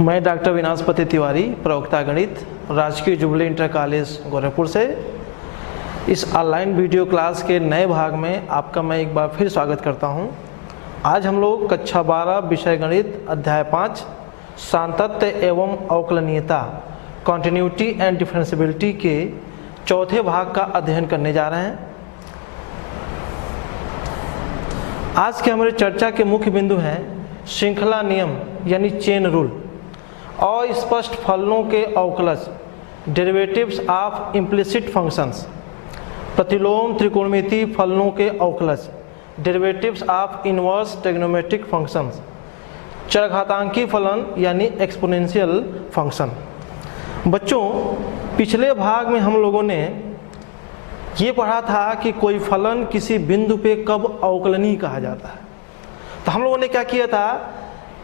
मैं डॉक्टर विनाशपति तिवारी, प्रवक्ता गणित, राजकीय जुबली इंटर कॉलेज गोरखपुर से इस ऑनलाइन वीडियो क्लास के नए भाग में आपका मैं एक बार फिर स्वागत करता हूं। आज हम लोग कक्षा 12 विषय गणित अध्याय 5 सांतत्य एवं अवकलनीयता कॉन्टिन्यूटी एंड डिफरेंशियबिलिटी के चौथे भाग का अध्ययन करने जा रहे हैं। आज के हमारे चर्चा के मुख्य बिंदु हैं श्रृंखला नियम यानी चेन रूल, अस्पष्ट फलनों के अवकलज डेरिवेटिव्स ऑफ इम्प्लिसिट फंक्शंस, प्रतिलोम त्रिकोणमितीय फलनों के अवकलज derivatives of inverse trigonometric functions, चरघातांकी फलन यानी एक्सपोनेंशियल फंक्शन। बच्चों, पिछले भाग में हम लोगों ने ये पढ़ा था कि कोई फलन किसी बिंदु पे कब अवकलनीय कहा जाता है। तो हम लोगों ने क्या किया था,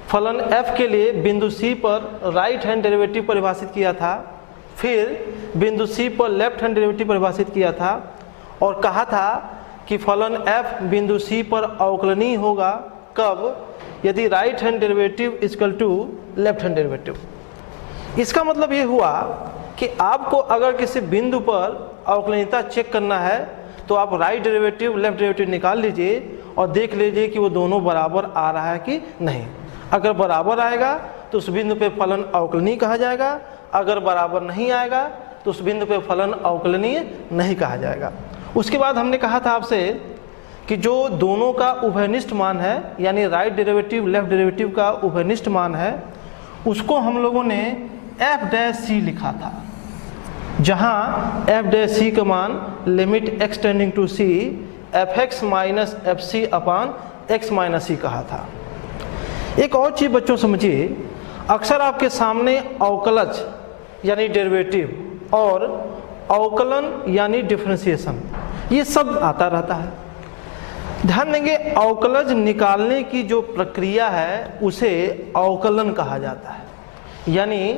फलन f के लिए बिंदु c पर राइट हैंड डेरिवेटिव परिभाषित किया था, फिर बिंदु c पर लेफ्ट हैंड डेरिवेटिव परिभाषित किया था और कहा था कि फलन f बिंदु c पर अवकलनीय होगा कब, यदि right hand derivative equal to left hand derivative. इसका मतलब ये हुआ कि आपको अगर किसी बिंदु पर अवकलनीयता चेक करना है तो आप राइट डेरिवेटिव लेफ्ट डेरिवेटिव निकाल लीजिए और देख लीजिए कि वो दोनों बराबर आ रहा है कि नहीं। अगर बराबर आएगा तो उस बिंदु पे फलन अवकलनीय कहा जाएगा, अगर बराबर नहीं आएगा तो उस बिंदु पे फलन अवकलनीय नहीं कहा जाएगा। उसके बाद हमने कहा था आपसे कि जो दोनों का उभयनिष्ठ मान है यानी राइट डेरिवेटिव लेफ्ट डेरिवेटिव का उभयनिष्ठ मान है, उसको हम लोगों ने एफ डैश सी लिखा था, जहाँ एफ डैश सी का मान limit x tending to C f x minus f C upon x minus C कहा था। एक और चीज़ बच्चों समझिए, अक्सर आपके सामने अवकलज यानी डेरिवेटिव और अवकलन यानी डिफरेंशिएशन ये सब आता रहता है। ध्यान देंगे, अवकलज निकालने की जो प्रक्रिया है उसे अवकलन कहा जाता है, यानी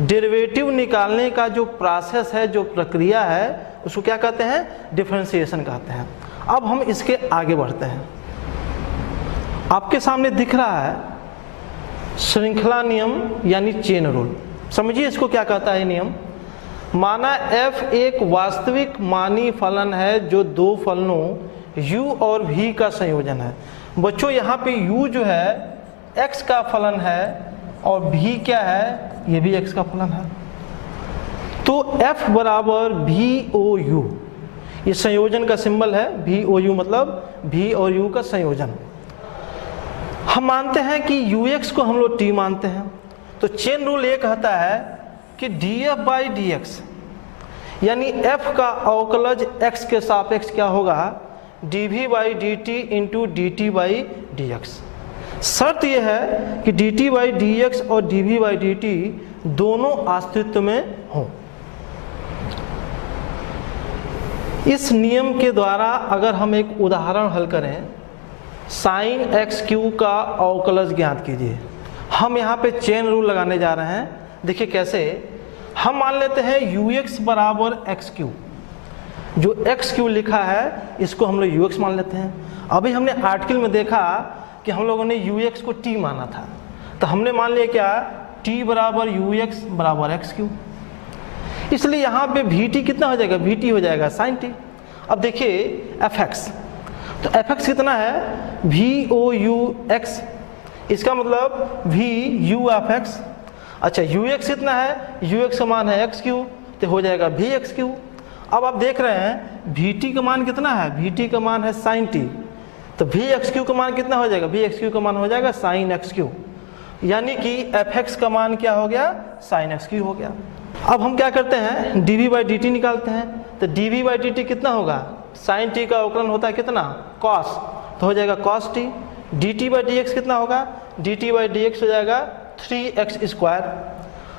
डेरिवेटिव निकालने का जो प्रोसेस है, जो प्रक्रिया है, उसको क्या कहते हैं, डिफरेंशिएशन कहते हैं। अब हम इसके आगे बढ़ते हैं। आपके सामने दिख रहा है श्रृंखला नियम यानी चेन रूल। समझिए इसको क्या कहता है नियम। माना f एक वास्तविक मानी फलन है जो दो फलनों u और v का संयोजन है। बच्चों, यहाँ पे u जो है x का फलन है और v क्या है, ये भी x का फलन है। तो f बराबर VOU, ये संयोजन का सिंबल है। VOU मतलब v और u का संयोजन। हम मानते हैं कि ux को हम लोग t मानते हैं, तो चेन रूल ये कहता है कि df बाई dx यानी f का अवकलज x के सापेक्ष क्या होगा, dv by dt into dt by dx। शर्त यह है कि dt बाई dx और dv बाई dt दोनों अस्तित्व में हों। इस नियम के द्वारा अगर हम एक उदाहरण हल करें, साइन एक्स क्यू का अवकलज ज्ञात कीजिए। हम यहाँ पे चेन रूल लगाने जा रहे हैं। देखिए कैसे, हम मान लेते हैं ux बराबर एक्स क्यू। जो एक्स क्यू लिखा है इसको हम लोग ux मान लेते हैं। अभी हमने आर्टिकल में देखा कि हम लोगों ने ux को t माना था, तो हमने मान लिया क्या, t बराबर ux बराबर एक्स क्यू। इसलिए यहाँ पे vt कितना हो जाएगा, vt हो जाएगा साइन t। अब देखिए fx, तो fx कितना है, VOUX, इसका मतलब VU ऑफ x। अच्छा, ux कितना है, ux का मान है एक्स क्यू, तो हो जाएगा VX क्यू। अब आप देख रहे हैं vt का मान कितना है, vt का मान है साइन t, तो VX क्यू का मान कितना हो जाएगा, VX क्यू का मान हो जाएगा साइन एक्स क्यू, यानी कि fx का मान क्या हो गया, साइन एक्स क्यू हो गया। अब हम क्या करते हैं, dv बाई dt निकालते हैं। तो dv बाई dt कितना होगा, साइन t का अवकलन होता है कितना, cos, तो हो जाएगा cos t। dt by dx कितना होगा, dt बाई dx हो जाएगा 3x स्क्वायर।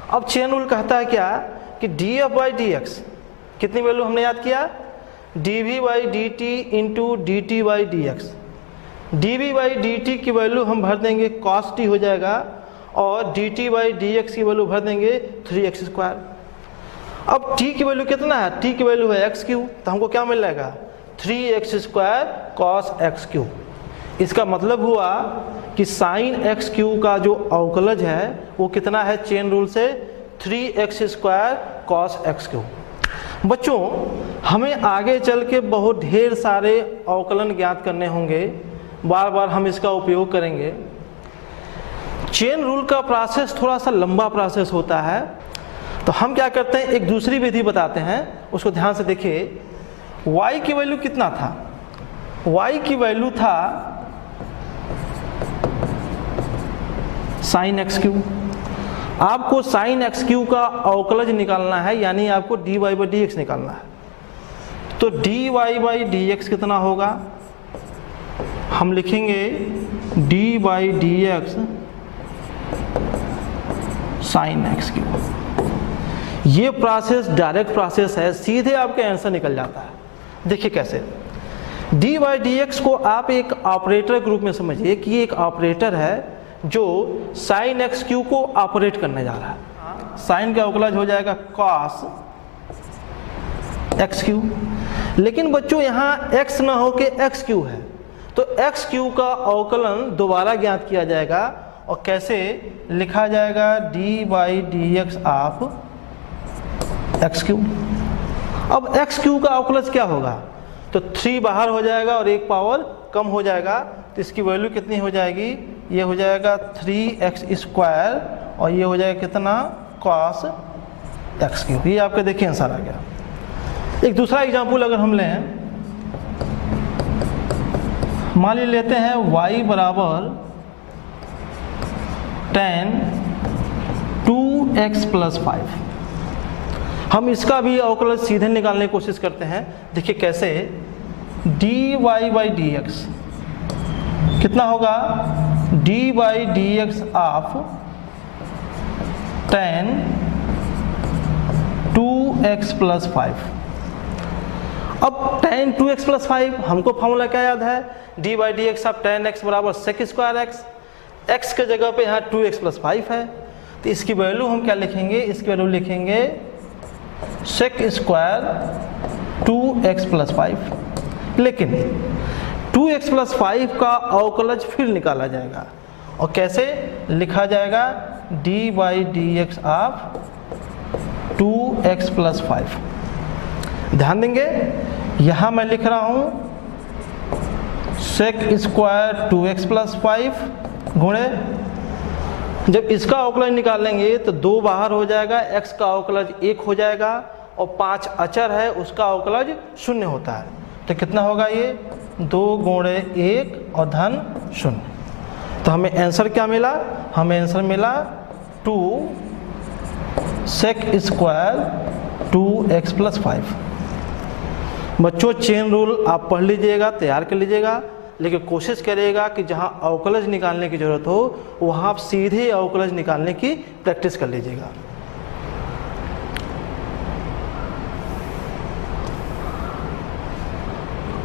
अब चेन रूल कहता है क्या कि df बाई dx कितनी वैल्यू हमने याद किया, dv by dt into dt by dx। dv by dt की वैल्यू हम भर देंगे cos t हो जाएगा और dt बाई dx की वैल्यू भर देंगे 3x स्क्वायर। अब t की वैल्यू कितना है, t की वैल्यू है एक्स क्यू, तो हमको क्या मिल जाएगा, 3x square cos x Q. इसका मतलब हुआ कि साइन एक्स क्यू का जो अवकलज है वो कितना है चेन रूल से 3x² cos x क्यू। बच्चों हमें आगे चल के बहुत ढेर सारे अवकलन ज्ञात करने होंगे, बार बार हम इसका उपयोग करेंगे। चेन रूल का प्रोसेस थोड़ा सा लंबा प्रोसेस होता है, तो हम क्या करते हैं एक दूसरी विधि बताते हैं, उसको ध्यान से देखिए। y की वैल्यू कितना था, y की वैल्यू था साइन एक्स क्यू। आपको साइन एक्स क्यू का अवकलज निकालना है, यानी आपको dy बाई डी एक्स निकालना है। तो dy बाई डी एक्स कितना होगा, हम लिखेंगे D by d x sine x Q. ये प्रोसेस डायरेक्ट प्रोसेस है, सीधे आपका आंसर निकल जाता है। देखिए कैसे, डी बाई डी एक्स को आप एक ऑपरेटर के रूप में समझिए कि ये एक ऑपरेटर है जो साइन एक्स क्यू को ऑपरेट करने जा रहा है। साइन का अवकलज हो जाएगा कॉस एक्स क्यू, लेकिन बच्चों यहाँ एक्स ना हो के एक्स क्यू है, तो एक्स क्यू का अवकलन दोबारा ज्ञात किया जाएगा और कैसे लिखा जाएगा d by d x of x Q. अब एक्स क्यू का अवकलज क्या होगा, तो 3 बाहर हो जाएगा और एक पावर कम हो जाएगा, तो इसकी वैल्यू कितनी हो जाएगी, ये हो जाएगा 3x² और ये हो जाएगा कितना cos x क्यू। ये आपका देखिए आंसर आ गया। एक दूसरा एग्जांपल अगर हम लें, मान लेते हैं y बराबर tan 2x + 5। हम इसका भी अवकलज सीधे निकालने की कोशिश करते हैं। देखिए कैसे, dy बाई डी एक्स कितना होगा, d by d x of tan 2x + 5। अब tan 2x + 5 हमको फॉर्मूला क्या याद है, D by d x of tan x बराबर sec² x के जगह पे यहाँ 2x + 5 है, तो इसकी वैल्यू हम क्या लिखेंगे, इसकी वैल्यू लिखेंगे sec² 2x + 5। लेकिन 2x + 5 का अवकलज फिर निकाला जाएगा और कैसे लिखा जाएगा, d by d x of 2x + 5। ध्यान देंगे यहाँ मैं लिख रहा हूँ sec² 2x + 5 गुणे, जब इसका अवकलज निकालेंगे तो 2 बाहर हो जाएगा, x का अवकलज 1 हो जाएगा और 5 अचर है उसका अवकलज 0 होता है, तो कितना होगा ये 2 गुणे 1 और धन 0। तो हमें आंसर क्या मिला, हमें आंसर मिला 2 sec² 2x + 5। बच्चों चेन रूल आप पढ़ लीजिएगा, तैयार कर लीजिएगा, लेकिन कोशिश करिएगा कि जहां अवकलज निकालने की जरूरत हो वहां आप सीधे अवकलज निकालने की प्रैक्टिस कर लीजिएगा।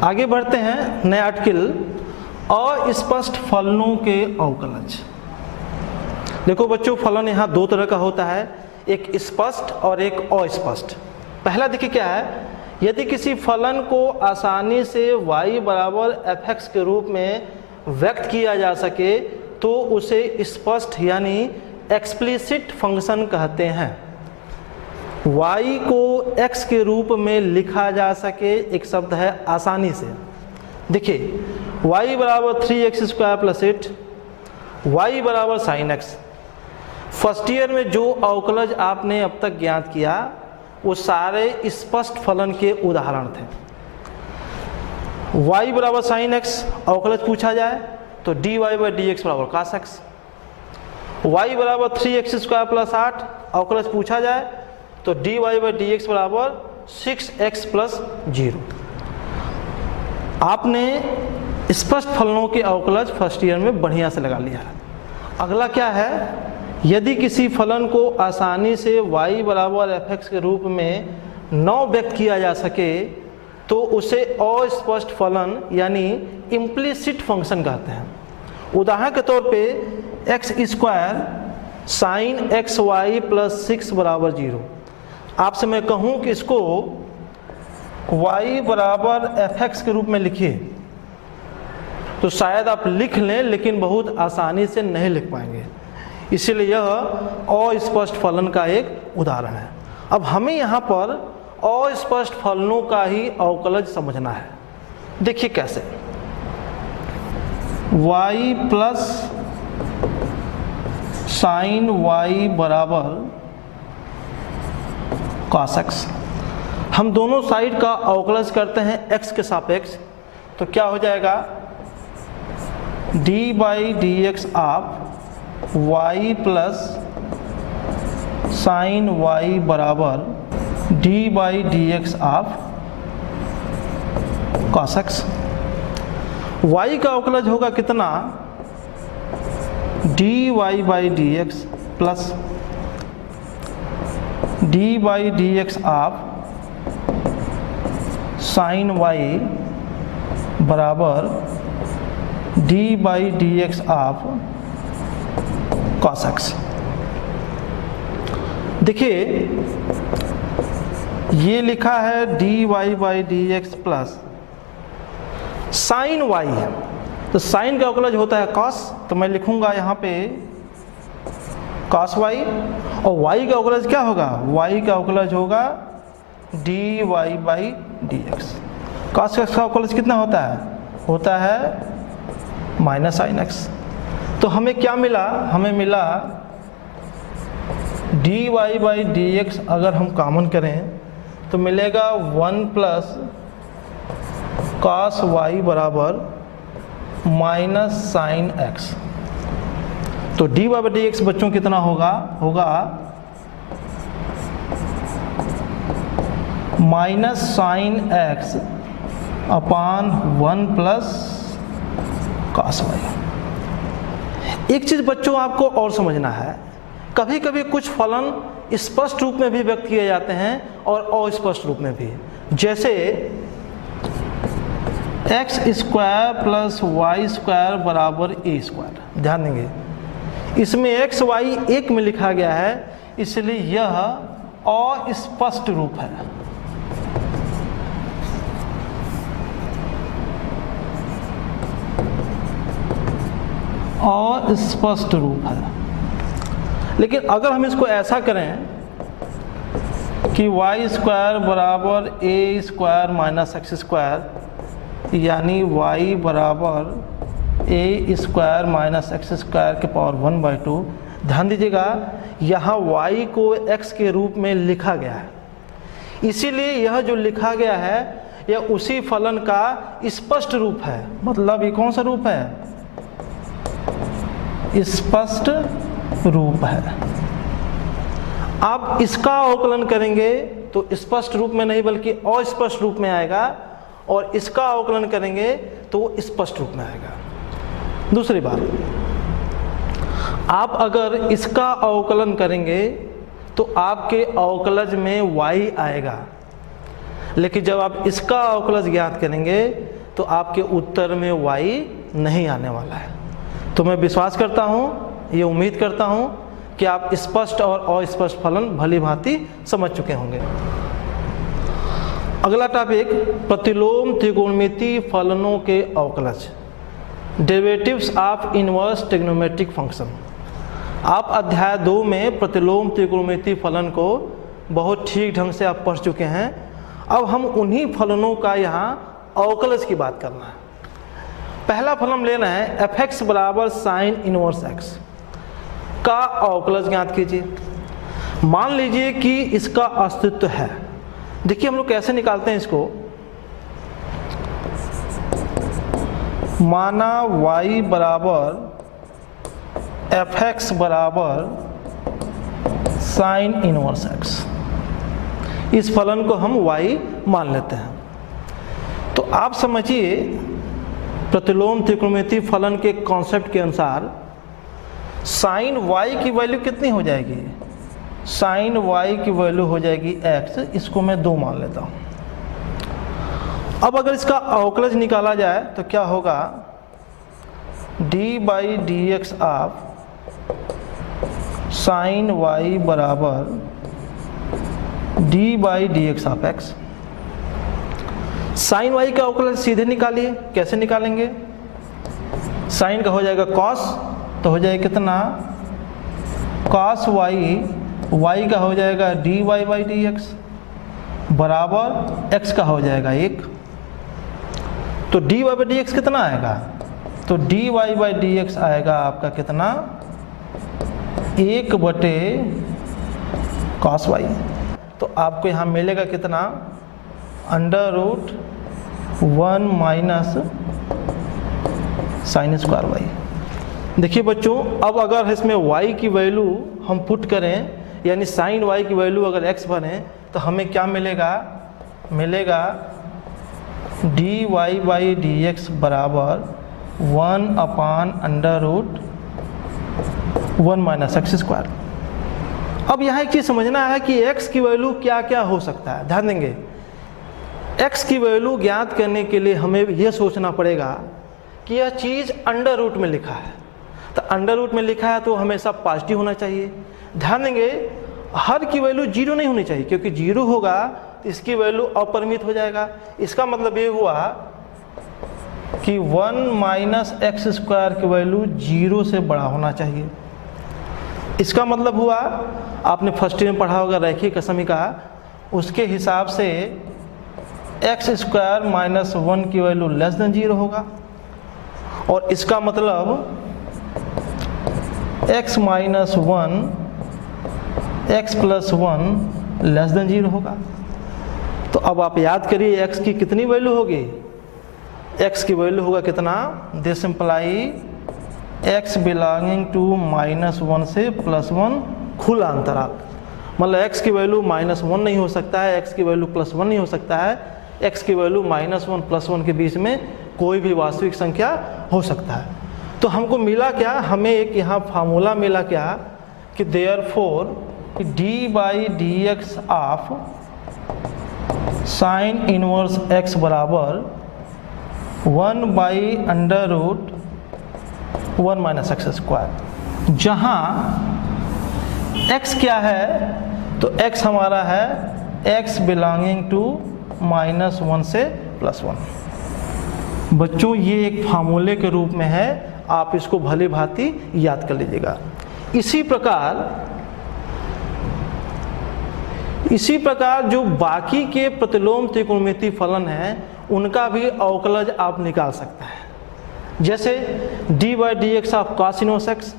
आगे बढ़ते हैं, नया आर्टिकल, अस्पष्ट फलनों के अवकलज। देखो बच्चों फलन यहाँ 2 तरह का होता है, एक स्पष्ट और एक अस्पष्ट। पहला देखिए क्या है, यदि किसी फलन को आसानी से y बराबर fx के रूप में व्यक्त किया जा सके तो उसे स्पष्ट यानी एक्सप्लिसिट फंक्शन कहते हैं। y को x के रूप में लिखा जा सके, एक शब्द है आसानी से। देखिए y बराबर 3x² + 8, y बराबर sin x। फर्स्ट ईयर में जो अवकलज आपने अब तक ज्ञात किया वो सारे स्पष्ट फलन के उदाहरण थे। y बराबर sin x अवकलज पूछा जाए तो dy बाई डी एक्स बराबर cos x। y बराबर 3x² + 8 अवकलज पूछा जाए तो dy बाई डी एक्स बराबर 6x + 0। आपने स्पष्ट फलनों के अवकलज फर्स्ट ईयर में बढ़िया से लगा लिया है। अगला क्या है, यदि किसी फलन को आसानी से y बराबर fx के रूप में न व्यक्त किया जा सके तो उसे अस्पष्ट फलन यानी इम्प्लिसिट फंक्शन कहते हैं। उदाहरण के तौर पे x² sin xy + 6 बराबर 0। आपसे मैं कहूँ कि इसको y बराबर fx के रूप में लिखिए तो शायद आप लिख लें लेकिन बहुत आसानी से नहीं लिख पाएंगे, इसीलिए यह अस्पष्ट फलन का एक उदाहरण है। अब हमें यहाँ पर अस्पष्ट फलनों का ही अवकलज समझना है। देखिए कैसे, y प्लस साइन y बराबर cos x। हम दोनों साइड का अवकलज करते हैं x के सापेक्ष, तो क्या हो जाएगा d by d x of y plus sine y बराबर d by d x of cos x। y का अवकलज होगा कितना, d y by d x plus d by d x of sine y बराबर d by d x of cos x। देखिए ये लिखा है d y by d x plus sine y है, तो साइन का अवकलज होता है cos, तो मैं लिखूंगा यहाँ पे cos y, और y का अवकलज क्या होगा, y का अवकलज होगा d y by d x. cos x का अवकलज कितना होता है माइनस साइन x। तो हमें क्या मिला, हमें मिला d y by d x, अगर हम कॉमन करें तो मिलेगा 1 प्लस cos y बराबर माइनस साइन x। तो d y by d x बच्चों कितना होगा minus sine x upon 1 plus cos y। एक चीज बच्चों आपको और समझना है, कभी कभी कुछ फलन स्पष्ट रूप में भी व्यक्त किए जाते हैं और अस्पष्ट रूप में भी। जैसे x square plus y square बराबर ए स्क्वायर, ध्यान देंगे इसमें एक्स वाई एक में लिखा गया है, इसलिए यह अस्पष्ट रूप है। अस्पष्ट रूप है। लेकिन अगर हम इसको ऐसा करें कि वाई स्क्वायर बराबर a square minus x square, यानी y बराबर a square minus x square के पावर 1/2, ध्यान दीजिएगा यहाँ y को x के रूप में लिखा गया है, इसीलिए यह जो लिखा गया है यह उसी फलन का स्पष्ट रूप है। मतलब ये कौन सा रूप है, स्पष्ट रूप है। आप इसका अवकलन करेंगे तो स्पष्ट रूप में नहीं बल्कि अस्पष्ट रूप में आएगा, और इसका अवकलन करेंगे तो वो स्पष्ट रूप में आएगा। दूसरी बात, आप अगर इसका अवकलन करेंगे तो आपके अवकलज में y आएगा, लेकिन जब आप इसका अवकलज ज्ञात करेंगे तो आपके उत्तर में y नहीं आने वाला है। तो मैं विश्वास करता हूँ, ये उम्मीद करता हूँ कि आप स्पष्ट और अस्पष्ट फलन भली भांति समझ चुके होंगे। अगला टॉपिक, प्रतिलोम त्रिकोणमितीय फलनों के अवकलज, derivatives of inverse trigonometric function. आप अध्याय 2 में प्रतिलोम त्रिकोणमितीय फलन को बहुत ठीक ढंग से आप पढ़ चुके हैं। अब हम उन्हीं फलनों का यहाँ अवकलज की बात करना है। पहला फलन लेना है f(x) बराबर साइन इनवर्स x का अवकलज ज्ञात कीजिए। मान लीजिए कि इसका अस्तित्व है। देखिए हम लोग कैसे निकालते हैं इसको, माना y बराबर f(x) बराबर साइन इनवर्स x, इस फलन को हम y मान लेते हैं। तो आप समझिए प्रतिलोम त्रिकोणमितीय फलन के कॉन्सेप्ट के अनुसार साइन y की वैल्यू कितनी हो जाएगी, साइन y की वैल्यू हो जाएगी x, इसको मैं 2 मान लेता हूँ। अब अगर इसका अवकलज निकाला जाए तो क्या होगा, d by d x of sine y बराबर d by d x of x. Sine y का अवकलज सीधे निकालिए, कैसे निकालेंगे, साइन का हो जाएगा कॉस, तो हो जाएगा कितना कॉस वाई, वाई का हो जाएगा d y by d x बराबर एक्स का हो जाएगा 1। तो d y by d x कितना आएगा, तो d y by d x आएगा आपका कितना 1 बटे कॉस वाई। तो आपको यहाँ मिलेगा कितना under root 1 minus sine square y. देखिए बच्चों, अब अगर इसमें y की वैल्यू हम पुट करें, यानी साइन y की वैल्यू अगर x बने, तो हमें क्या मिलेगा, मिलेगा d y by d x बराबर 1 upon under root 1 minus x square. अब यहाँ एक चीज़ समझना है कि x की वैल्यू क्या क्या हो सकता है। ध्यान देंगे, x की वैल्यू ज्ञात करने के लिए हमें यह सोचना पड़ेगा कि यह चीज़ अंडर रूट में लिखा है, तो अंडर रूट में लिखा है तो हमेशा पॉजिटिव होना चाहिए। ध्यान देंगे, हर की वैल्यू 0 नहीं होनी चाहिए, क्योंकि 0 होगा तो इसकी वैल्यू अपरिमित हो जाएगा। इसका मतलब ये हुआ कि 1 माइनस एक्स स्क्वायर की वैल्यू 0 से बड़ा होना चाहिए। इसका मतलब हुआ, आपने फर्स्ट ईयर में पढ़ा होगा रैखिक समीकरण का, उसके हिसाब से एक्स स्क्वायर माइनस 1 की वैल्यू लेस देन 0 होगा, और इसका मतलब x minus 1 x plus 1 less than 0 होगा। तो अब आप याद करिए x की कितनी वैल्यू होगी, x की वैल्यू होगा कितना, this imply x belonging to -1 से +1 खुला अंतराल। मतलब x की वैल्यू -1 नहीं हो सकता है, x की वैल्यू +1 नहीं हो सकता है, x की वैल्यू -1 +1 के बीच में कोई भी वास्तविक संख्या हो सकता है। तो हमको मिला क्या, हमें एक यहाँ फार्मूला मिला क्या कि therefore d by d x of sine inverse x बराबर 1 by under root 1 minus x square. जहाँ x क्या है, तो x हमारा है x बिलोंगिंग टू -1 से +1। बच्चों, ये एक फार्मूले के रूप में है, आप इसको भली भांति याद कर लीजिएगा। इसी प्रकार जो बाकी के प्रतिलोम त्रिकोणमितीय फलन हैं उनका भी अवकलज आप निकाल सकते हैं। जैसे d by d x of cos inverse x,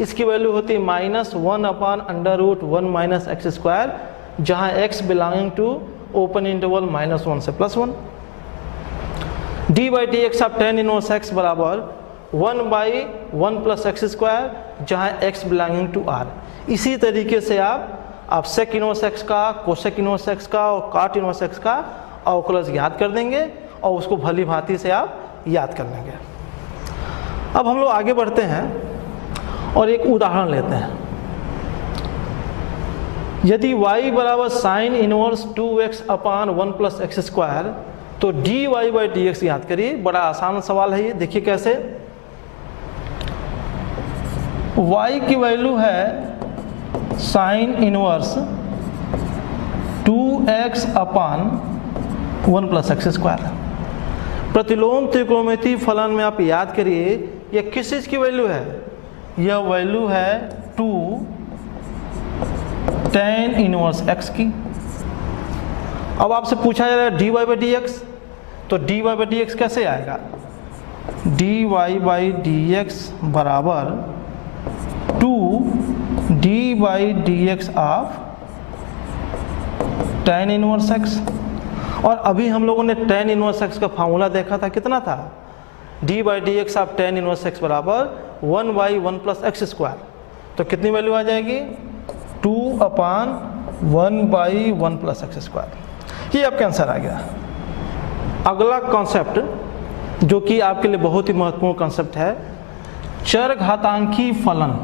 इसकी वैल्यू होती है -1 upon under root 1 minus x square, जहाँ x belonging to open interval -1 से +1। D by d x of tan inverse x बराबर 1 बाई 1 प्लस एक्स स्क्वायर, जहाँ x belonging to r। इसी तरीके से आप सेक इनवर्स एक्स का, कोसेक इनवर्स एक्स का और कॉट इनवर्स एक्स का अवकलज याद कर देंगे और उसको भली भांति से आप याद कर लेंगे। अब हम लोग आगे बढ़ते हैं और एक उदाहरण लेते हैं। यदि y बराबर sine inverse 2x upon 1 plus x square, तो d y by d x याद करिए। बड़ा आसान सवाल है ये, देखिए कैसे। y की वैल्यू है sign inverse 2x upon 1 plus x square. प्रतिलोम त्रिकोणमितीय फलन में आप याद करिए, यह किस चीज़ की वैल्यू है, यह वैल्यू है 2 tan इनवर्स x की। अब आपसे पूछा जा रहा है d y by d x, तो d y by d x कैसे आएगा, d y by d x बराबर 2 d by d x of tan inverse x। और अभी हम लोगों ने tan इनवर्स x का फार्मूला देखा था, कितना था, d by d x of tan inverse x बराबर 1 बाई 1 प्लस एक्स स्क्वायर। तो कितनी वैल्यू आ जाएगी, 2 अपान 1 बाई 1 प्लस एक्स स्क्वायर। ये आपका आंसर आ गया। अगला कॉन्सेप्ट जो कि आपके लिए बहुत ही महत्वपूर्ण कॉन्सेप्ट है, चर घातांकी फलन,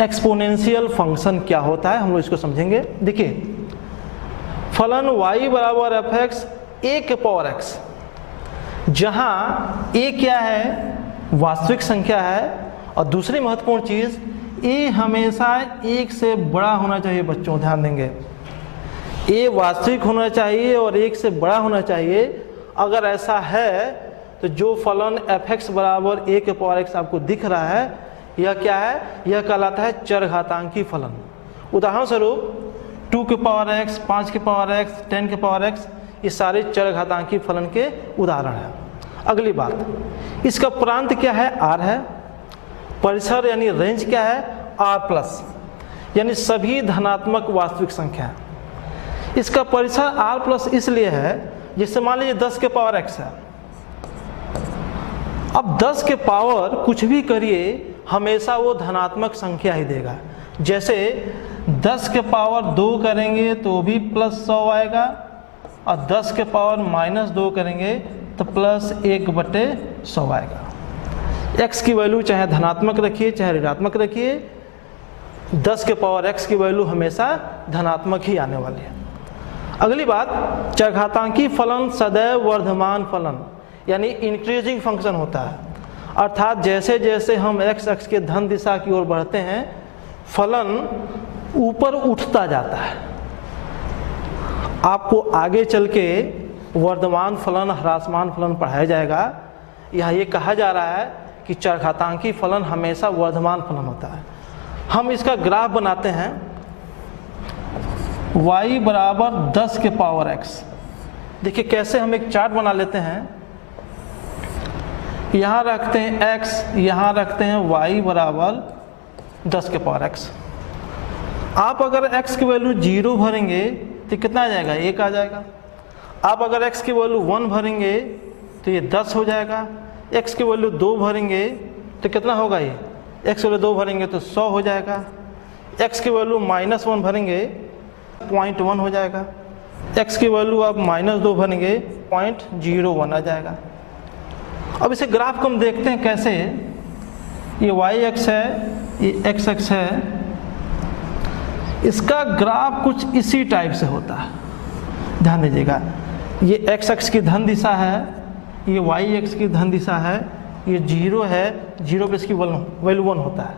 एक्सपोनेंशियल फंक्शन क्या होता है, हम लोग इसको समझेंगे। देखिए, फलन y बराबर एफ एक्स ए के पावर x, जहाँ a क्या है, वास्तविक संख्या है, और दूसरी महत्वपूर्ण चीज़ a हमेशा 1 से बड़ा होना चाहिए। बच्चों ध्यान देंगे, a वास्तविक होना चाहिए और 1 से बड़ा होना चाहिए। अगर ऐसा है तो जो फलन f(x) बराबर a के पावर x आपको दिख रहा है, यह क्या है? यह कहलाता है चरघातांकी फलन। उदाहरण स्वरूप 2 के पावर x, 5 के पावर x, 10 के पावर x, ये सारे चरघातांकी फलन के उदाहरण हैं। अगली बात, इसका प्रांत क्या है? r है। परिसर यानी रेंज क्या है? r+, यानी सभी धनात्मक वास्तविक संख्या। इसका परिसर r+ इसलिए है, जैसे मान लीजिए 10 के पावर x है। अब 10 के पावर कुछ भी करिए, हमेशा वो धनात्मक संख्या ही देगा। जैसे 10 के पावर 2 करेंगे तो भी +100 आएगा, और 10 के पावर -2 करेंगे तो +1/100 आएगा। x की वैल्यू चाहे धनात्मक रखिए चाहे ऋणात्मक रखिए, 10 के पावर x की वैल्यू हमेशा धनात्मक ही आने वाली है। अगली बात, चरघातांकी फलन सदैव वर्धमान फलन यानी इंक्रीजिंग फंक्शन होता है, अर्थात जैसे जैसे हम x अक्ष के धन दिशा की ओर बढ़ते हैं, फलन ऊपर उठता जाता है। आपको आगे चल के वर्धमान फलन, ह्रासमान फलन पढ़ाया जाएगा। यहाँ ये कहा जा रहा है कि चरघातांकी फलन हमेशा वर्धमान फलन होता है। हम इसका ग्राफ बनाते हैं, y बराबर 10 के पावर x। देखिए कैसे हम एक चार्ट बना लेते हैं, यहाँ रखते हैं x, यहाँ रखते हैं y बराबर 10 के पावर x। आप अगर x की वैल्यू 0 भरेंगे तो कितना आ जाएगा? 1 आ जाएगा। आप अगर x की वैल्यू 1 भरेंगे तो ये 10 हो जाएगा। x की वैल्यू 2 भरेंगे तो कितना होगा? ये x की वैल्यू 2 भरेंगे तो 100 हो जाएगा। x की वैल्यू -1 भरेंगे 0.1 हो जाएगा। x की वैल्यू आप -2 भरेंगे 0.01 आ जाएगा। अब इसे ग्राफ को हम देखते हैं कैसे। ये y अक्ष है, ये x अक्ष है। इसका ग्राफ कुछ इसी टाइप से होता है, ध्यान दीजिएगा। ये x अक्ष की धन दिशा है, ये y अक्ष की धन दिशा है, ये 0 है, 0 पे इसकी वैल्यू 1 होता है।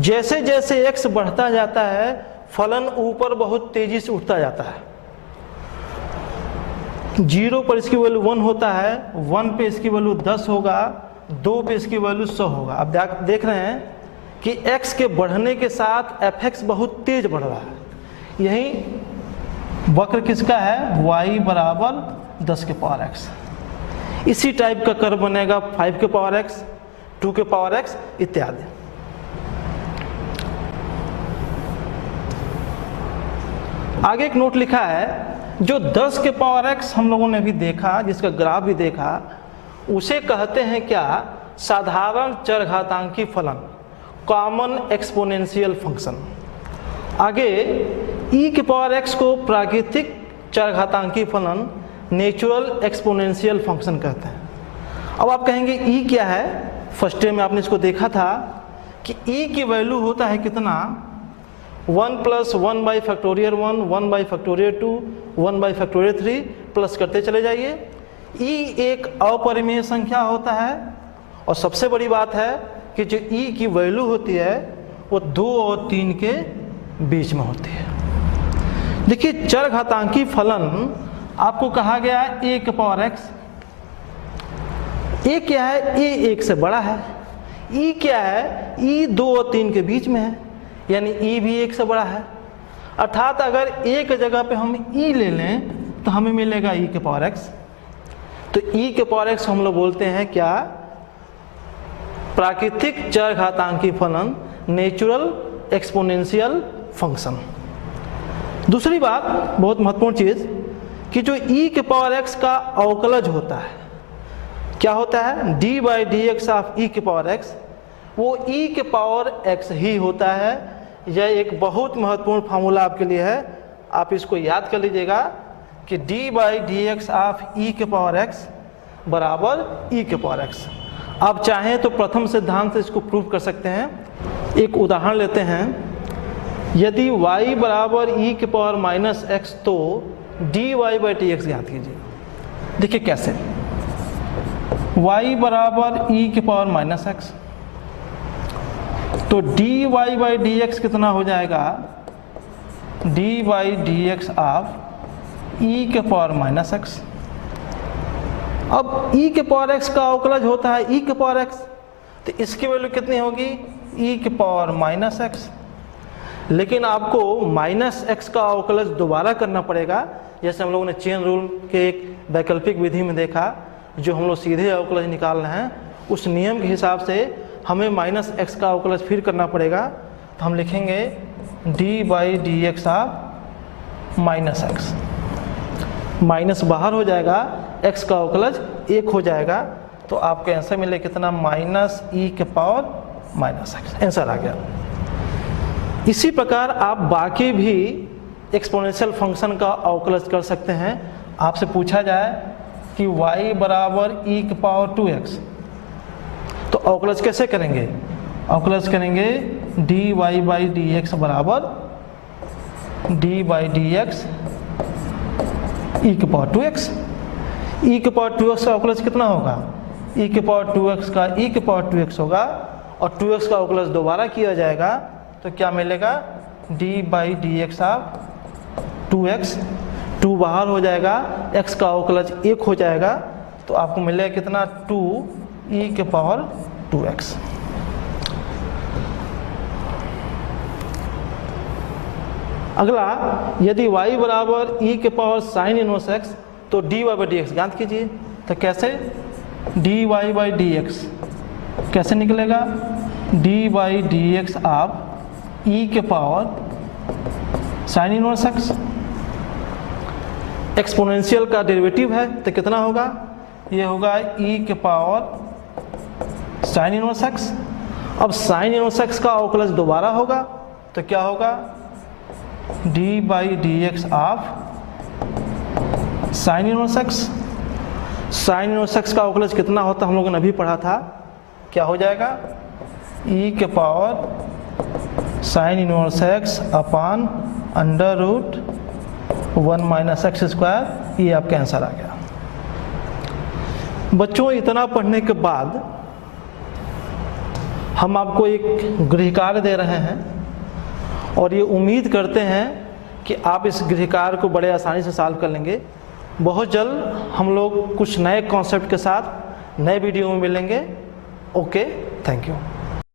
जैसे जैसे x बढ़ता जाता है, फलन ऊपर बहुत तेजी से उठता जाता है। 0 पर इसकी वैल्यू 1 होता है, 1 पे इसकी वैल्यू 10 होगा, 2 पे इसकी वैल्यू 100 होगा। अब देख रहे हैं कि x के बढ़ने के साथ f(x) बहुत तेज बढ़ रहा है। यही वक्र किसका है? y बराबर 10 के पावर x। इसी टाइप का कर्व बनेगा 5 के पावर x, 2 के पावर x इत्यादि। आगे एक नोट लिखा है, जो 10 के पावर x हम लोगों ने भी देखा, जिसका ग्राफ भी देखा, उसे कहते हैं क्या? साधारण चरघातांकी फलन, कॉमन एक्सपोनेंशियल फंक्शन। आगे e के पावर x को प्राकृतिक चरघातांकी फलन, नेचुरल एक्सपोनेंशियल फंक्शन कहते हैं। अब आप कहेंगे e क्या है? फर्स्ट डे में आपने इसको देखा था कि e की वैल्यू होता है कितना? 1 + 1 by factorial 1, 1 by factorial 2, 1 by factorial 3 plus करते चले जाइए। e एक अपरिमेय संख्या होता है, और सबसे बड़ी बात है कि जो e की वैल्यू होती है वो 2 और 3 के बीच में होती है। देखिए चरघातांकी फलन आपको कहा गया है a के पावर x। a क्या है? a 1 से बड़ा है। e क्या है? e 2 और 3 के बीच में है, यानी e भी 1 से बड़ा है। अर्थात अगर a की जगह पे हम e ले लें तो हमें मिलेगा e के पावर x। तो e के पावर x हम लोग बोलते हैं क्या? प्राकृतिक चरघातांकी फलन, नेचुरल एक्सपोनेंशियल फंक्शन। दूसरी बात, बहुत महत्वपूर्ण चीज, कि जो e के पावर x का अवकलज होता है, क्या होता है? d/dx ऑफ e के पावर x, वो e के पावर x ही होता है। यह एक बहुत महत्वपूर्ण फार्मूला आपके लिए है, आप इसको याद कर लीजिएगा कि d/dx ऑफ e के पावर x बराबर e के पावर x। आप चाहें तो प्रथम सिद्धांत से इसको प्रूव कर सकते हैं। एक उदाहरण लेते हैं, यदि y बराबर e के पावर -x तो dy/dx ज्ञात कीजिए। देखिए कैसे, y बराबर e के पावर -x, तो dy/dx कितना हो जाएगा? dy/dx ऑफ e के पावर -x। अब e के पावर x का अवकलज होता है e के पावर x, तो इसकी वैल्यू कितनी होगी e के पावर माइनस x। लेकिन आपको माइनस x का अवकलज दोबारा करना पड़ेगा, जैसे हम लोगों ने चेन रूल के एक वैकल्पिक विधि में देखा, जो हम लोग सीधे अवकलज निकाल रहे हैं, उस नियम के हिसाब से हमें माइनस x का अवकलज फिर करना पड़ेगा। तो हम लिखेंगे d/dx of minus x, minus बाहर हो जाएगा, x का अवकलज 1 हो जाएगा, तो आपको आंसर मिले कितना माइनस e के पावर माइनस x, आंसर आ गया। इसी प्रकार आप बाकी भी एक्सपोनेंशियल फंक्शन का अवकलज कर सकते हैं। आपसे पूछा जाए कि y बराबर e के पावर 2x, तो अवकलज कैसे करेंगे? अवकलज करेंगे dy/dx बराबर d/dx e के पावर 2x। e के पावर 2x का अवकलज कितना होगा? e के पावर 2x का e के पावर 2x होगा, और 2x का अवकलज दोबारा किया जाएगा, तो क्या मिलेगा d/dx ऑफ 2x, 2 बाहर हो जाएगा, x का अवकलज 1 हो जाएगा, तो आपको मिलेगा कितना 2e के पावर 2x। अगला, यदि y बराबर e के पावर साइन इनवर्स x, तो dy/dx ज्ञात कीजिए। तो कैसे? dy/dx कैसे निकलेगा? d/dx आप e के power sine inverse x, exponential का डेरिवेटिव है, तो कितना होगा? ये होगा e के पावर साइन इनवर्स x। अब साइन इनवर्स x का अवकलज दोबारा होगा, तो क्या होगा? d/dx of sine inverse x। Sign inverse x का अवकलज कितना होता है हम लोगों ने अभी पढ़ा था, क्या हो जाएगा? e के power sine inverse x upon under root 1 minus x square, ये आपका आंसर आ गया। बच्चों, इतना पढ़ने के बाद हम आपको एक गृहकार्य दे रहे हैं, और ये उम्मीद करते हैं कि आप इस गृहकार्य को बड़े आसानी से सॉल्व कर लेंगे। बहुत जल्द हम लोग कुछ नए कॉन्सेप्ट के साथ नए वीडियो में मिलेंगे। Okay, thank you.